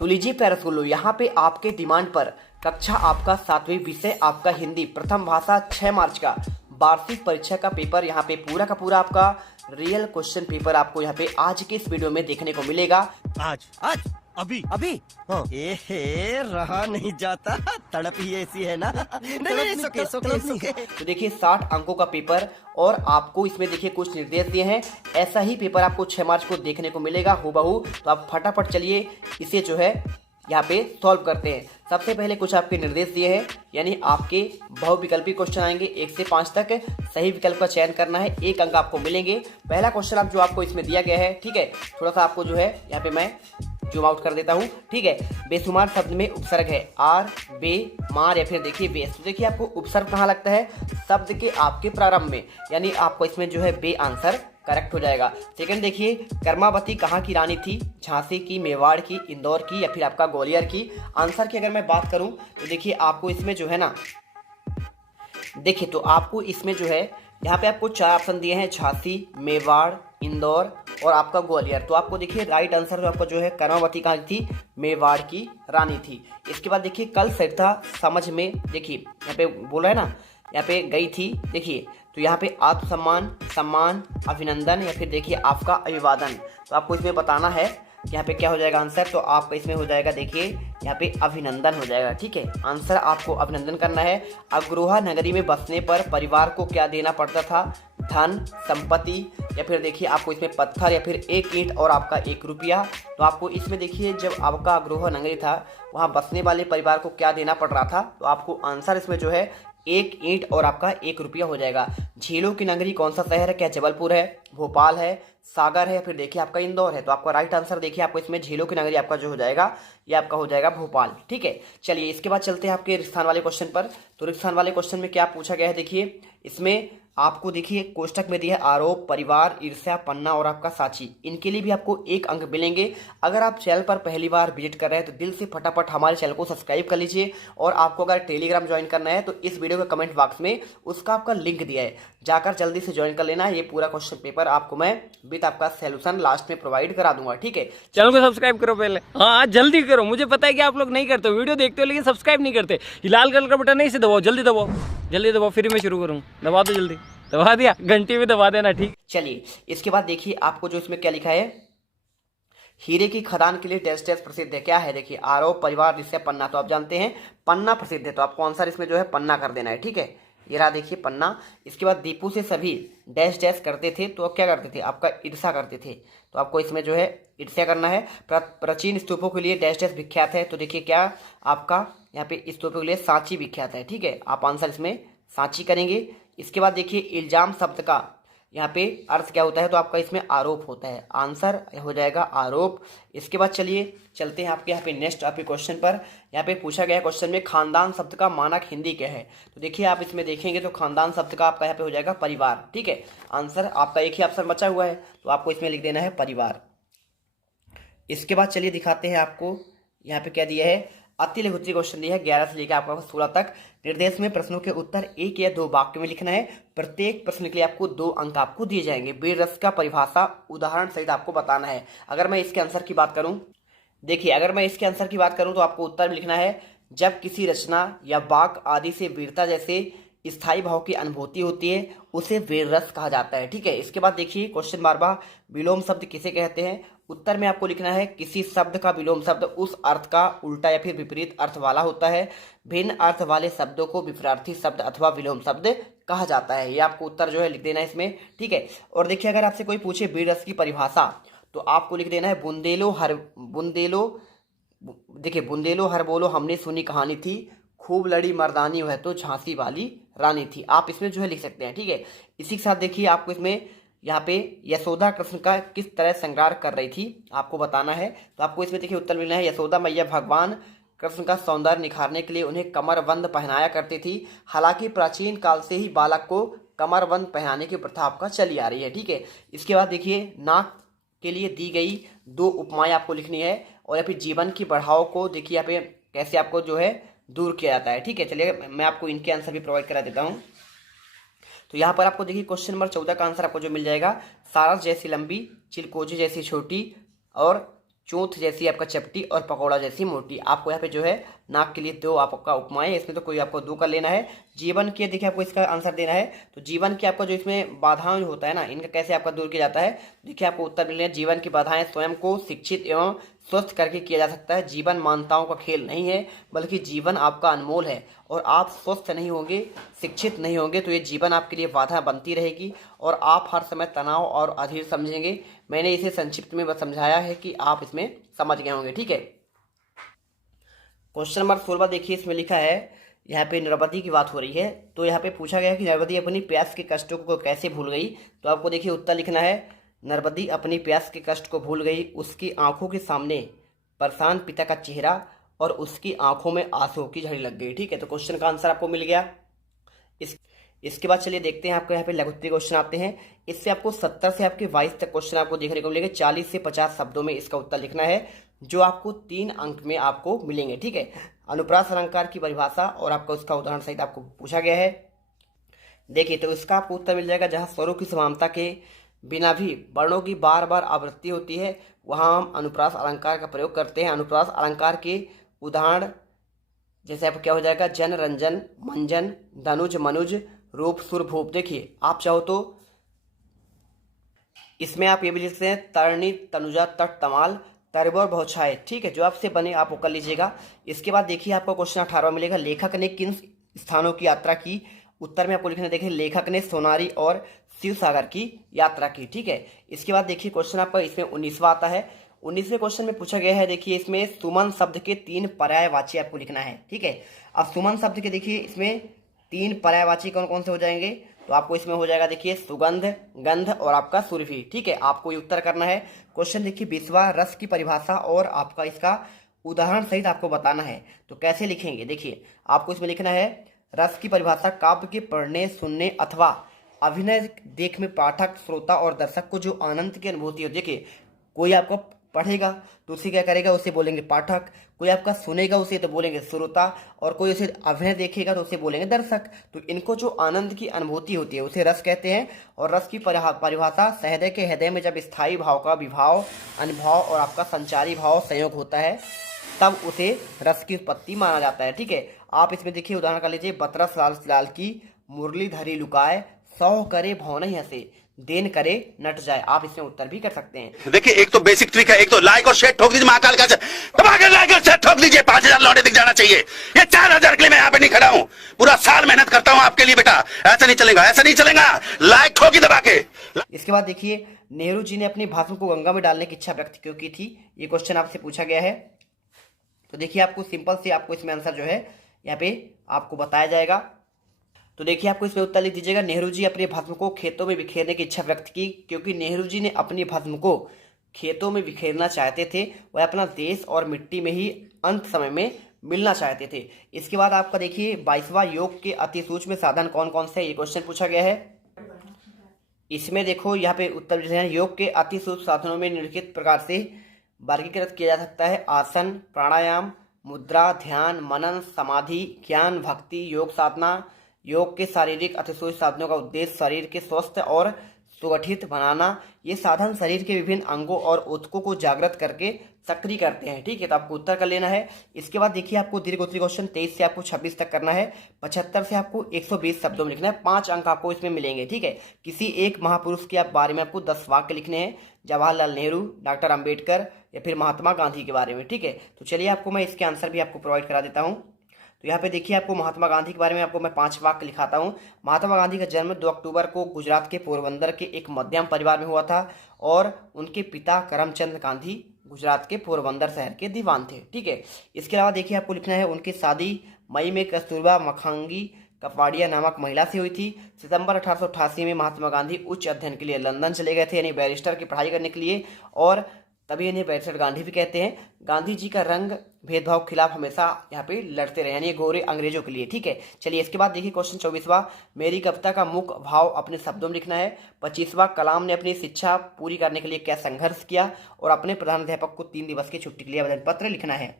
तो लीजिए प्यारे स्कूलों, यहाँ पे आपके डिमांड पर कक्षा आपका 7वीं विषय आपका हिंदी प्रथम भाषा 6 मार्च का वार्षिक परीक्षा का पेपर यहाँ पे पूरा का पूरा आपका रियल क्वेश्चन पेपर आपको यहाँ पे आज के इस वीडियो में देखने को मिलेगा। आज आज अभी अभी हाँ। ए रहा नहीं जाता, तड़प ही ऐसी है ना। नहीं सुके। तो देखिए 60 अंकों का पेपर और आपको इसमें देखिए कुछ निर्देश दिए हैं। ऐसा ही पेपर आपको 6 मार्च को देखने को मिलेगा हूबहू। तो आप फटाफट चलिए इसे जो है यहाँ पे सॉल्व करते हैं। सबसे पहले कुछ आपके निर्देश दिए हैं, यानी आपके बहुविकल्पी क्वेश्चन आएंगे 1 से 5 तक। सही विकल्प का चयन करना है, 1 अंक आपको मिलेंगे। पहला क्वेश्चन आप जो आपको इसमें दिया गया है, ठीक है, थोड़ा सा आपको जो है यहाँ पे मैं जूम आउट कर देता हूँ, ठीक है। बेशुमार शब्द में उपसर्ग है आर, बे, मार या फिर देखिए बेस। तो देखिए आपको उपसर्ग कहाँ लगता है, शब्द के आपके प्रारंभ में, यानी आपको इसमें जो है बे आंसर करेक्ट हो जाएगा। सेकंड देखिए, कर्मावती कहाँ की रानी थी, झांसी की, मेवाड़ की, इंदौर की या फिर आपका ग्वालियर की। आंसर की अगर मैं बात करूं तो देखिए आपको इसमें जो है ना, देखिए तो आपको इसमें जो है यहाँ पे आपको 4 ऑप्शन दिए हैं, झांसी, मेवाड़, इंदौर और आपका ग्वालियर। तो आपको देखिए राइट आंसर जो आपका जो है कर्मावती कहाँ की थी, मेवाड़ की रानी थी। इसके बाद देखिए कल सरिता समझ में, देखिए यहाँ पे बोला है ना, यहाँ पे गई थी, देखिए तो यहाँ पे आत्मसम्मान, सम्मान, अभिनंदन या फिर देखिए आपका अभिवादन। तो आपको इसमें बताना है यहाँ पे क्या हो जाएगा आंसर। तो आपका इसमें हो जाएगा देखिए यहाँ पे अभिनंदन हो जाएगा, ठीक है। आंसर आपको अभिनंदन करना है। अग्रोहा नगरी में बसने पर परिवार को क्या देना पड़ता था, धन, संपत्ति या फिर देखिए आपको इसमें पत्थर या फिर 1 ईंट और आपका 1 रुपया। तो आपको इसमें देखिए जब आपका अग्रोहा नगरी था वहाँ बसने वाले परिवार को क्या देना पड़ रहा था, तो आपको आंसर इसमें जो है 1 ईंट और आपका 1 रुपया हो जाएगा। झीलों की नगरी कौन सा शहर है, क्या जबलपुर है, भोपाल है, सागर है, फिर देखिए आपका इंदौर है। तो आपका राइट आंसर देखिए आपको इसमें झीलों की नगरी आपका जो हो जाएगा ये आपका हो जाएगा भोपाल, ठीक है। चलिए इसके बाद चलते हैं आपके रिक्स्थान वाले क्वेश्चन पर। तो रिक्स्थान वाले क्वेश्चन में क्या पूछा गया है, देखिए इसमें आपको देखिए कोष्टक में दिया है आरोप, परिवार, ईर्ष्या, पन्ना और आपका साची। इनके लिए भी आपको 1 अंक मिलेंगे। अगर आप चैनल पर पहली बार विजिट कर रहे हैं तो दिल से फटाफट हमारे चैनल को सब्सक्राइब कर लीजिए। और आपको अगर टेलीग्राम ज्वाइन करना है तो इस वीडियो के कमेंट बॉक्स में उसका आपका लिंक दिया है, जाकर जल्दी से ज्वाइन कर लेना। ये पूरा क्वेश्चन पेपर आपको मैं विद आपका सोल्यूशन लास्ट में प्रोवाइड करा दूंगा, ठीक है। चैनल को सब्सक्राइब करो पहले, हाँ जल्दी करो। मुझे पता है कि आप लोग नहीं करते, वीडियो देखते हो लेकिन सब्सक्राइब नहीं करते। ये लाल कलर का बटन नहीं, इसे दबाओ, जल्दी दबाओ, जल्दी दबाओ, फिर मैं शुरू करूँ। दबा दो जल्दी, दबा दिया, घंटी में दबा देना, ठीक। चलिए इसके बाद देखिए आपको जो इसमें क्या लिखा है, हीरे की खदान के लिए डैश डैश प्रसिद्ध है, क्या है, देखिए आरोप, परिवार, ईर्ष्या, पन्ना। तो आप जानते हैं पन्ना प्रसिद्ध है, तो आपको आंसर इसमें जो है पन्ना कर देना है, ठीक है। ये रहा देखिए पन्ना। इसके बाद दीपू से सभी डैश डैश करते थे, तो अब क्या करते थे, आपका ईर्ष्या करते थे। तो आपको इसमें जो है ईर्ष्या करना है। प्राचीन स्तूपों के लिए डैश डैश विख्यात है, तो देखिए क्या आपका यहाँ पे स्तूपों के लिए सांची विख्यात है, ठीक है। आप आंसर इसमें सांची करेंगे। इसके बाद देखिए इल्जाम शब्द का यहाँ पे अर्थ क्या होता है, तो आपका इसमें आरोप होता है, आंसर हो जाएगा आरोप। इसके बाद चलिए चलते हैं आपके यहाँ पे नेक्स्ट आपके क्वेश्चन पर। यहाँ पे पूछा गया क्वेश्चन में खानदान शब्द का मानक हिंदी क्या है। तो देखिए आप इसमें देखेंगे तो खानदान शब्द का आपका यहाँ पे हो जाएगा परिवार, ठीक है। आंसर आपका एक ही ऑप्शन बचा हुआ है, तो आपको इसमें लिख देना है परिवार। इसके बाद चलिए दिखाते हैं आपको यहाँ पे क्या दिया है। अति लघुत्तरीय क्वेश्चन दिया है 11 से लेकर आपका 16 तक। निर्देश में प्रश्नों के उत्तर 1 या 2 वाक्य में लिखना है। प्रत्येक प्रश्न के लिए आपको 2 अंक आपको दिए जाएंगे। वीर रस का परिभाषा उदाहरण सहित आपको बताना है। अगर मैं इसके आंसर की बात करूं, देखिए अगर मैं इसके आंसर की बात करूं तो आपको उत्तर में लिखना है, जब किसी रचना या वाक्य आदि से वीरता जैसे स्थायी भाव की अनुभूति होती है उसे वीर रस कहा जाता है, ठीक है। इसके बाद देखिए क्वेश्चन बार विलोम शब्द किसे कहते हैं। उत्तर में आपको लिखना है, किसी शब्द का विलोम शब्द उस अर्थ का उल्टा या फिर विपरीत अर्थ वाला होता है। भिन्न अर्थ वाले शब्दों को विपरीतार्थी शब्द अथवा विलोम शब्द कहा जाता है। ये आपको उत्तर जो है लिख देना है इसमें, ठीक है। और देखिए अगर आपसे कोई पूछे वीर रस की परिभाषा, तो आपको लिख देना है बुंदेलो हर बोलो हमने सुनी कहानी थी, खूब लड़ी मर्दानी वह तो झांसी वाली रानी थी। आप इसमें जो है लिख सकते हैं, ठीक है। इसी के साथ देखिए आपको इसमें यहाँ पे यशोदा कृष्ण का किस तरह श्रृंगार कर रही थी आपको बताना है। तो आपको इसमें देखिए उत्तर मिलना है, यशोदा मैया भगवान कृष्ण का सौंदर्य निखारने के लिए उन्हें कमरबंद पहनाया करती थी। हालांकि प्राचीन काल से ही बालक को कमरबंद पहनाने की प्रथा आपका चली आ रही है, ठीक है। इसके बाद देखिए नाक के लिए दी गई 2 उपमाएं आपको लिखनी है। और या फिर जीवन की बढ़ाव को देखिए यहाँ पे कैसे आपको जो है दूर किया जाता है, ठीक है। चलिए मैं आपको इनके आंसर भी प्रोवाइड करा देता हूँ। तो यहाँ पर आपको देखिए क्वेश्चन नंबर 14 का आंसर आपको जो मिल जाएगा, सारस जैसी लंबी, चिलकोजी जैसी छोटी और चूंथ जैसी आपका चपटी और पकौड़ा जैसी मोटी। आपको यहाँ पे जो है नाक के लिए दो आपका उपमाएं, इसमें तो कोई आपको दो का लेना है। जीवन के देखिए आपको इसका आंसर देना है। तो जीवन की आपका जो इसमें बाधाएं होता है ना, इनका कैसे आपका दूर किया जाता है, देखिए आपको उत्तर मिलने जीवन की बाधाएं स्वयं को शिक्षित एवं स्वस्थ करके किया जा सकता है। जीवन मान्यताओं का खेल नहीं है, बल्कि जीवन आपका अनमोल है, और आप स्वस्थ नहीं होंगे, शिक्षित नहीं होंगे तो ये जीवन आपके लिए बाधा बनती रहेगी और आप हर समय तनाव और अधीर समझेंगे। मैंने इसे संक्षिप्त में बस समझाया है कि आप इसमें समझ गए होंगे। ठीक है, क्वेश्चन नंबर 16 देखिए, इसमें लिखा है, यहाँ पे नरपति की बात हो रही है। तो यहाँ पे पूछा गया है कि नरपति अपनी प्यास के कष्टों को कैसे भूल गई। तो आपको देखिए उत्तर लिखना है, नरपति अपनी प्यास के कष्ट को भूल गई, उसकी आंखों के सामने परेशान पिता का चेहरा और उसकी आंखों में आंसू की झड़ी लग गई। ठीक है, तो क्वेश्चन का आंसर आपको मिल गया। इसके बाद चलिए देखते हैं, आपको यहाँ पे लघुत्तरीय क्वेश्चन आते हैं। इससे आपको 70 से आपके 22 तक क्वेश्चन आपको देखने को मिलेंगे। 40 से 50 शब्दों में इसका उत्तर लिखना है, जो आपको 3 अंक में आपको मिलेंगे। ठीक है, अनुप्रास अलंकार की परिभाषा और आपका उसका उदाहरण सहित आपको पूछा गया है। देखिए, तो इसका आपको उत्तर मिल जाएगा, जहाँ स्वरों की समानता के बिना भी वर्णों की बार बार आवृत्ति होती है, वहाँ हम अनुप्रास अलंकार का प्रयोग करते हैं। अनुप्रास अलंकार के उदाहरण जैसे आपको क्या हो जाएगा, जन, रंजन, मंजन, धनुज, मनुज, रूप, सुर, भूप। देखिए आप चाहो तो इसमें आप ये भी लिख सकते हैं, तरणी, तनुजा, तट, तमाल, तरबोर, बहुछाए। ठीक है, जो आपसे बने आप वो कर लीजिएगा। इसके बाद देखिए आपको क्वेश्चन 18 मिलेगा, लेखक ने किन स्थानों की यात्रा की। उत्तर में आपको लिखना, देखिए लेखक ने सोनारी और शिव सागर की यात्रा की। ठीक है, इसके बाद देखिए क्वेश्चन आपका इसमें 19वां आता है। 19वें क्वेश्चन में पूछा गया है, देखिए इसमें सुमन शब्द के 3 पर्यायवाची आपको लिखना है। ठीक है, अब सुमन शब्द के देखिए इसमें 3 पर्यायवाची कौन कौन से हो जाएंगे, तो आपको इसमें हो जाएगा देखिए सुगंध, गंध और आपका सुरभि। ठीक है, आपको ये उत्तर करना है। क्वेश्चन देखिए 20वां, रस की परिभाषा और आपका इसका उदाहरण सहित आपको बताना है। तो कैसे लिखेंगे, देखिए आपको इसमें लिखना है, रस की परिभाषा काव्य के पढ़ने, सुनने अथवा अभिनय देख में पाठक, श्रोता और दर्शक को जो आनंद की अनुभूति हो। देखिए कोई आपको पढ़ेगा तो उसे क्या करेगा, उसे बोलेंगे पाठक, कोई आपका सुनेगा उसे तो बोलेंगे श्रोता, और कोई उसे अभिनय देखेगा तो उसे बोलेंगे दर्शक। तो इनको जो आनंद की अनुभूति होती है उसे रस कहते हैं। और रस की परिभाषा, सहृदय के हृदय में जब स्थायी भाव का विभाव, अनुभव और आपका संचारी भाव संयोग होता है तब उसे रस की उत्पत्ति माना जाता है। ठीक है, आप इसमें देखिए उदाहरण कर लीजिए, बतरस लाल की मुरली धरी लुकाए, सौ करे भौ नहीं हंसे, देन करे नट जाए। आप इसमें उत्तर भी कर सकते हैं। देखिए एक तो बेसिक ट्रिक है, एक तो लाइक और शेयर ठोक दीजिए, महाकाल का दबाकर लाइक और शेयर ठोक दीजिए, 5000 लौटे दिख जाना चाहिए। ये 4000 के लिए मैं यहाँ पे नहीं खड़ा हूँ, पूरा साल मेहनत करता हूँ आपके लिए बेटा, ऐसा नहीं चलेगा, ऐसा नहीं चलेगा, लाइक ठोकी दबा के। इसके बाद देखिए, नेहरू जी ने अपनी भस्म को गंगा में डालने की इच्छा व्यक्त क्यों की थी, ये क्वेश्चन आपसे पूछा गया है। तो देखिए आपको सिंपल से आपको इसमें आंसर जो है यहाँ पे आपको बताया जाएगा। तो देखिए आपको इसमें उत्तर लिख दीजिएगा, नेहरू जी अपने भस्म को खेतों में बिखेरने की इच्छा व्यक्त की क्योंकि नेहरू जी ने अपनी भस्म को खेतों में बिखेरना चाहते थे, वह अपना देश और मिट्टी में ही अंत समय में मिलना चाहते थे। इसके बाद आपका देखिए 22वां, योग के अति सूक्ष्म साधन कौन कौन से, ये क्वेश्चन पूछा गया है। इसमें देखो यहाँ पे उत्तर है, योग के अति सूक्ष्म साधनों में निम्नलिखित प्रकार से वर्गीकृत किया जा सकता है, आसन, प्राणायाम, मुद्रा, ध्यान, मनन, समाधि, ज्ञान, भक्ति, योग साधना। योग के शारीरिक अतिसूक्ष्म साधनों का उद्देश्य शरीर के स्वस्थ और सुगठित बनाना। ये साधन शरीर के विभिन्न अंगों और ऊतकों को जागृत करके सक्रिय करते हैं। ठीक है, तो आपको उत्तर कर लेना है। इसके बाद देखिए आपको दीर्घोत्तरीय क्वेश्चन 23 से आपको 26 तक करना है। 75 से आपको 120 शब्दों में लिखना है, 5 अंक आपको इसमें मिलेंगे। ठीक है, किसी एक महापुरुष के बारे में आपको 10 वाक्य लिखने हैं, जवाहरलाल नेहरू, डॉक्टर अंबेडकर या फिर महात्मा गांधी के बारे में। ठीक है, तो चलिए आपको मैं इसके आंसर भी आपको प्रोवाइड करा देता हूँ। तो यहाँ पे देखिए आपको महात्मा गांधी के बारे में आपको मैं 5 वाक्य लिखाता हूँ। महात्मा गांधी का जन्म 2 अक्टूबर को गुजरात के पोरबंदर के एक मध्यम परिवार में हुआ था और उनके पिता करमचंद गांधी गुजरात के पोरबंदर शहर के दीवान थे। ठीक है, इसके अलावा देखिए आपको लिखना है, उनकी शादी मई में कस्तूरबा मखांगी कपाड़िया नामक महिला से हुई थी। सितंबर 1888 में महात्मा गांधी उच्च अध्ययन के लिए लंदन चले गए थे, यानी बैरिस्टर की पढ़ाई करने के लिए, और तभी इन्हें बैरिस्टर गांधी भी कहते हैं। गांधी जी का रंग भेदभाव के खिलाफ हमेशा यहाँ पे लड़ते रहे, यानी गोरे अंग्रेजों के लिए। ठीक है, चलिए इसके बाद देखिए क्वेश्चन 24वां, मेरी कविता का मुख्य भाव अपने शब्दों में लिखना है। 25वां, कलाम ने अपनी शिक्षा पूरी करने के लिए क्या संघर्ष किया और अपने प्रधानाध्यापक को 3 दिवस की छुट्टी के लिए आवेदन पत्र लिखना है।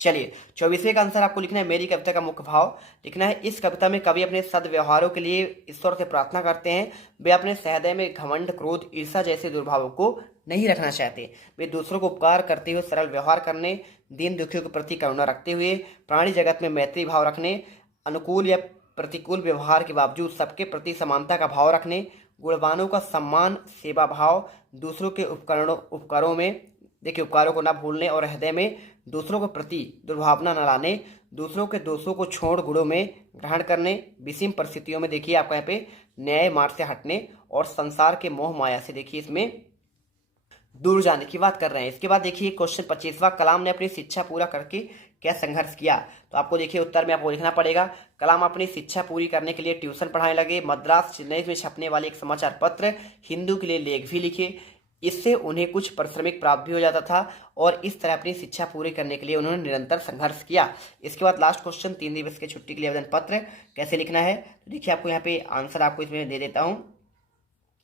चलिए 24वें का आंसर आपको लिखना है मेरी कविता का मुख्य भाव लिखना है। इस कविता में कवि अपने सद्व्यवहारों के लिए ईश्वर से प्रार्थना करते हैं। वे अपने सहृदय में घमंड, क्रोध, ईर्ष्या जैसे दुर्भावों को नहीं रखना चाहते। वे दूसरों को उपकार करते हुए सरल व्यवहार करने, दीन दुखियों के प्रति करुणा रखते हुए, प्राणी जगत में मैत्री भाव रखने, अनुकूल या प्रतिकूल व्यवहार के बावजूद सबके प्रति समानता का भाव रखने, गुणवानों का सम्मान, सेवा भाव, दूसरों के उपकारों में देखिए उपकारों को न भूलने और हृदय में दूसरों के प्रति दुर्भावना न लाने, दूसरों के दोषों को छोड़ गुणों में ग्रहण करने, विषम परिस्थितियों में देखिए आपका यहाँ पे न्याय मार्ग से हटने और संसार के मोह माया से देखिए इसमें दूर जाने की बात कर रहे हैं। इसके बाद देखिए क्वेश्चन 25वां, कलाम ने अपनी शिक्षा पूरा करके क्या संघर्ष किया। तो आपको देखिए उत्तर में आपको लिखना पड़ेगा, कलाम अपनी शिक्षा पूरी करने के लिए ट्यूशन पढ़ाने लगे, मद्रास चेन्नई में छपने वाले एक समाचार पत्र हिंदू के लिए लेख भी लिखे। इससे उन्हें कुछ पारिश्रमिक प्राप्त भी हो जाता था और इस तरह अपनी शिक्षा पूरी करने के लिए उन्होंने निरंतर संघर्ष किया। इसके बाद लास्ट क्वेश्चन, 3 दिवस की छुट्टी के लिए आवेदन पत्र कैसे लिखना है। तो देखिए आपको यहाँ पे आंसर आपको इसमें दे देता हूँ।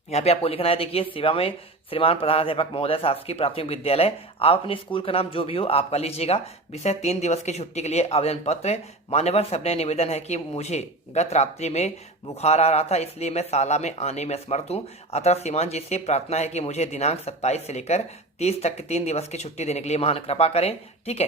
यहाँ पे आपको लिखना है, देखिए सेवा में श्रीमान प्रधानाध्यापक महोदय, शासकीय प्राथमिक विद्यालय। आप अपने स्कूल का नाम जो भी हो आपका लीजिएगा। विषय 3 दिवस की छुट्टी के लिए आवेदन पत्र। मान्यवर सबने निवेदन है कि मुझे गत रात्रि में बुखार आ रहा था, इसलिए मैं शाला में आने में असमर्थ हूँ। अतः श्रीमान जी से प्रार्थना है कि मुझे दिनांक 27 से लेकर 30 तक की 3 दिवस की छुट्टी देने के लिए महान कृपा करें। ठीक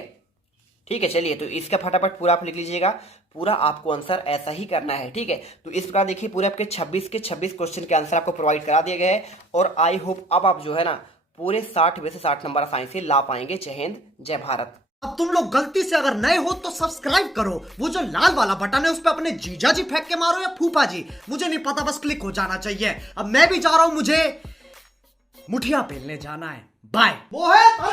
है, चलिए तो इसका फटाफट पूरा आप लिख लीजिएगा। पूरा आपको आंसर ऐसा ही करना है। ठीक है, तो इस प्रकार देखिए पूरे आपके 26 के 26 क्वेश्चन के आंसर आपको प्रोवाइड करा दिए गए हैं और आई होप अब आप जो है ना पूरे 60 में से 60 नंबर आसानी से ला पाएंगे। जय हिंद, जय भारत। अब तुम लोग गलती से अगर नए हो तो सब्सक्राइब करो, वो जो लाल वाला बटन है उस पर अपने जीजा जी फेंक के मारो या फूफा जी, मुझे नहीं पता, बस क्लिक हो जाना चाहिए। अब मैं भी जा रहा हूं, मुझे मुठिया पेलने जाना है। बाय। वो है